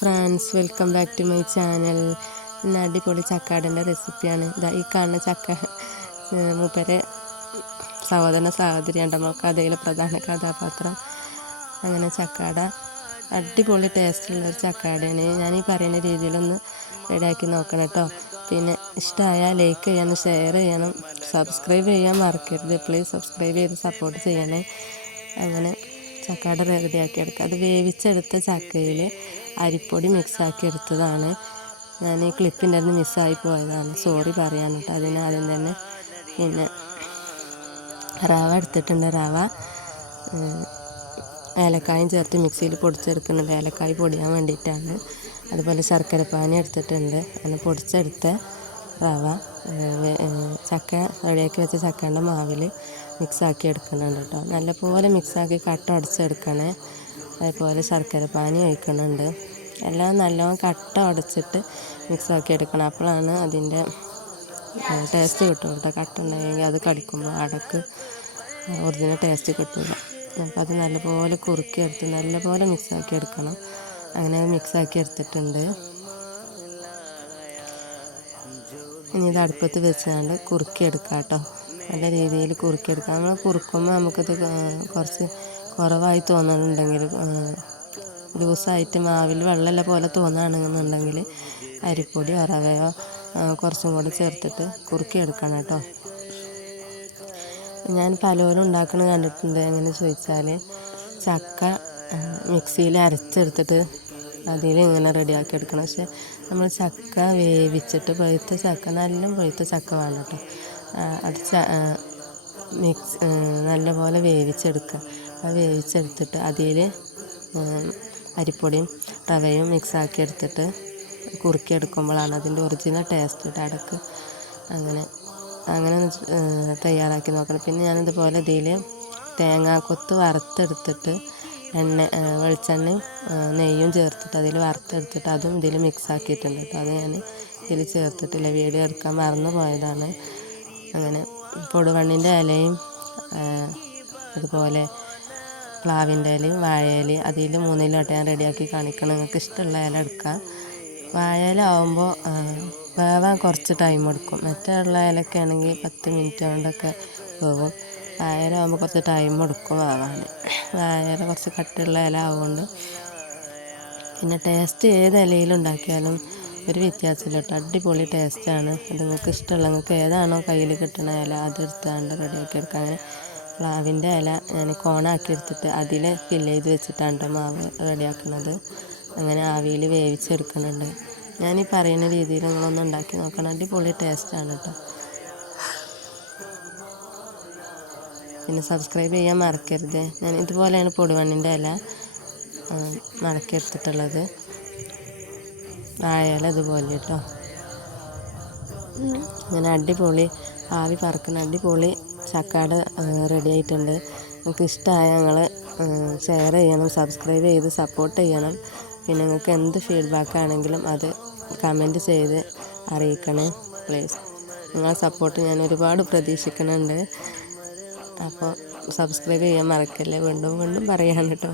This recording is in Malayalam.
Friends, welcome back to my channel. ഇന്ന് അടിപൊളി ചക്കാടൻ്റെ റെസിപ്പിയാണ്. ഇതാ ഈ കാണുന്ന ചക്ക മൂപ്പരെ സഹോദരന സഹോദരിയാണ് നമ്മൾ കഥയിലെ പ്രധാന കഥാപാത്രം. അങ്ങനെ ചക്കാട അടിപൊളി ടേസ്റ്റുള്ളൊരു ചക്കാടയാണ്. ഞാൻ ഈ പറയുന്ന രീതിയിലൊന്ന് റെഡിയാക്കി നോക്കണം കേട്ടോ. പിന്നെ ഇഷ്ടമായാൽ ലൈക്ക് ചെയ്യണം, ഷെയർ ചെയ്യണം, സബ്സ്ക്രൈബ് ചെയ്യാൻ മറക്കരുത്. പ്ലീസ് സബ്സ്ക്രൈബ് ചെയ്ത് സപ്പോർട്ട് ചെയ്യണേ. അങ്ങനെ ചക്കാട റെഡിയാക്കി എടുക്കുക. അത് വേവിച്ചെടുത്ത ചക്കയിൽ അരിപ്പൊടി മിക്സാക്കി എടുത്തതാണ്. ഞാൻ ഈ ക്ലിപ്പിൻ്റെ അടുത്ത് മിസ്സായി പോയതാണ്, സോറി പറയാൻ കേട്ടോ. അതിനാദ്യം തന്നെ പിന്നെ റവ എടുത്തിട്ടുണ്ട്. റവ ഏലക്കായും ചേർത്ത് മിക്സിയിൽ പൊടിച്ചെടുക്കുന്നുണ്ട്, ഏലക്കായ് പൊടിയാൻ വേണ്ടിയിട്ടാണ്. അതുപോലെ ശർക്കരപ്പാനി എടുത്തിട്ടുണ്ട്. അങ്ങനെ പൊടിച്ചെടുത്ത റവ ചക്ക റെഡിയാക്കി വെച്ച ചക്കേൻ്റെ മാവിൽ മിക്സാക്കി എടുക്കുന്നുണ്ട് കേട്ടോ. നല്ലപോലെ മിക്സാക്കി കട്ട ഉടച്ചെടുക്കണേ. അതേപോലെ ശർക്കരപ്പാനി ഒഴിക്കുന്നുണ്ട്. എല്ലാം നല്ലോണം കട്ട ഉടച്ചിട്ട് മിക്സാക്കി എടുക്കണം. അപ്പോഴാണ് അതിൻ്റെ ടേസ്റ്റ് കിട്ടും കേട്ടോ. കട്ട ഉണ്ടെങ്കിൽ അത് കടിക്കുമ്പോൾ അടക്ക് ഒറിജിനൽ ടേസ്റ്റ് കിട്ടില്ല. അപ്പോൾ അത് നല്ലപോലെ കുറുക്കിയെടുത്ത് നല്ലപോലെ മിക്സാക്കി എടുക്കണം. അങ്ങനെ മിക്സാക്കി എടുത്തിട്ടുണ്ട്. ഇനി ഇത് അടുപ്പത്ത് വെച്ചാണ്ട് കുറുക്കിയെടുക്കാം കേട്ടോ. നല്ല രീതിയിൽ കുറുക്കിയെടുക്കാം. നമ്മൾ കുറുക്കുമ്പോൾ നമുക്കത് കുറച്ച് കുറവായി തോന്നുന്നുണ്ടെങ്കിൽ, ലൂസായിട്ട് മാവിൽ വെള്ളമെല്ലാം പോലെ തോന്നുകയാണെന്നുണ്ടെങ്കിൽ അരിപ്പൊടിയോ റവയോ കുറച്ചും കൂടെ ചേർത്തിട്ട് കുറുക്കിയെടുക്കണം കേട്ടോ. ഞാൻ പലരും ഉണ്ടാക്കുന്നത് കണ്ടിട്ടുണ്ട്. എങ്ങനെ ചോദിച്ചാൽ ചക്ക മിക്സിയിൽ അരച്ചെടുത്തിട്ട് അതിൽ ഇങ്ങനെ റെഡിയാക്കി എടുക്കണം. പക്ഷെ നമ്മൾ ചക്ക വേവിച്ചിട്ട് പഴുത്ത ചക്ക, നല്ല പഴുത്ത ചക്ക വേണം കേട്ടോ. അത് നല്ലപോലെ വേവിച്ചെടുക്കുക. അത് വേവിച്ചെടുത്തിട്ട് അതിൽ അരിപ്പൊടിയും റവയും മിക്സാക്കി എടുത്തിട്ട് കുറുക്കിയെടുക്കുമ്പോഴാണ് അതിൻ്റെ ഒറിജിനൽ ടേസ്റ്റ് കേട്ടോ. അടക്ക് അങ്ങനെ തയ്യാറാക്കി നോക്കണം. പിന്നെ ഞാനിതുപോലെ ഇതിൽ തേങ്ങാക്കൊത്ത് വറുത്തെടുത്തിട്ട് വെളിച്ചെണ്ണയും നെയ്യും ചേർത്തിട്ട് അതിൽ വറുത്തെടുത്തിട്ട് അതും ഇതിൽ മിക്സാക്കിയിട്ടുണ്ട് കേട്ടോ. അത് ഞാൻ ഇതിൽ ചേർത്തിട്ടില്ല, വീഡിയോ എടുക്കാൻ മറന്നു പോയതാണ്. അങ്ങനെ പൊടുവണ്ണിൻ്റെ ഇലയും അതുപോലെ പ്ലാവിൻ്റെ ഇലയും വാഴയിലയും അതിൽ മൂന്നിലോട്ട് ഞാൻ റെഡിയാക്കി കാണിക്കണം. നിങ്ങൾക്ക് ഇഷ്ടമുള്ള ഇല എടുക്കാം. വാഴയില ആകുമ്പോൾ വേവാൻ കുറച്ച് ടൈം എടുക്കും. മറ്റുള്ള ഇലയൊക്കെ ആണെങ്കിൽ 10 മിനിറ്റ് കൊണ്ടൊക്കെ വേവും. വാഴയില ആകുമ്പോൾ കുറച്ച് ടൈം എടുക്കും വേവാൻ. വാഴയില കുറച്ച് കട്ടിയുള്ള ഇല ആവുകൊണ്ട് പിന്നെ ടേസ്റ്റ് ഏത് ഇലയിലുണ്ടാക്കിയാലും ഒരു വ്യത്യാസമില്ല കേട്ടോ. അടിപൊളി ടേസ്റ്റാണ്. അത് നിങ്ങൾക്ക് ഇഷ്ടമുള്ള, നിങ്ങൾക്ക് ഏതാണോ കയ്യിൽ കിട്ടുന്ന ഇല അതെടുത്താണ്ട് റെഡിയാക്കി എടുക്കുക. അങ്ങനെ പ്ലാവിൻ്റെ ഇല ഞാൻ കോണാക്കി എടുത്തിട്ട് അതിൽ ഫില്ല് ചെയ്ത് വെച്ചിട്ടാണ് മാവ് റെഡിയാക്കുന്നത്. അങ്ങനെ ആവിയിൽ വേവിച്ചെടുക്കുന്നുണ്ട്. ഞാനീ പറയുന്ന രീതിയിൽ നിങ്ങളൊന്ന് ഉണ്ടാക്കി നോക്കണം. അടിപൊളി ടേസ്റ്റാണ് കേട്ടോ. പിന്നെ സബ്സ്ക്രൈബ് ചെയ്യാൻ മറക്കരുത്. ഞാൻ ഇതുപോലെയാണ് പൊടുവണ്ണിൻ്റെ ഇല മടക്കിയെടുത്തിട്ടുള്ളത്. വാഴയില ഇതുപോലെ കേട്ടോ. അങ്ങനെ അടിപൊളി ആവി പറക്കുന്ന അടിപൊളി ചക്കാട് റെഡി ആയിട്ടുണ്ട്. നിങ്ങൾക്ക് ഇഷ്ടമായ ഞങ്ങൾ ഷെയർ ചെയ്യണം, സബ്സ്ക്രൈബ് ചെയ്ത് സപ്പോർട്ട് ചെയ്യണം. പിന്നെ നിങ്ങൾക്ക് എന്ത് ഫീഡ്ബാക്ക് ആണെങ്കിലും അത് കമൻറ്റ് ചെയ്ത് അറിയിക്കണേ പ്ലീസ്. നിങ്ങളെ സപ്പോർട്ട് ഞാൻ ഒരുപാട് പ്രതീക്ഷിക്കുന്നുണ്ട്. അപ്പോൾ സബ്സ്ക്രൈബ് ചെയ്യാൻ മറക്കല്ലേ. വീണ്ടും വീണ്ടും പറയാൻ കേട്ടോ.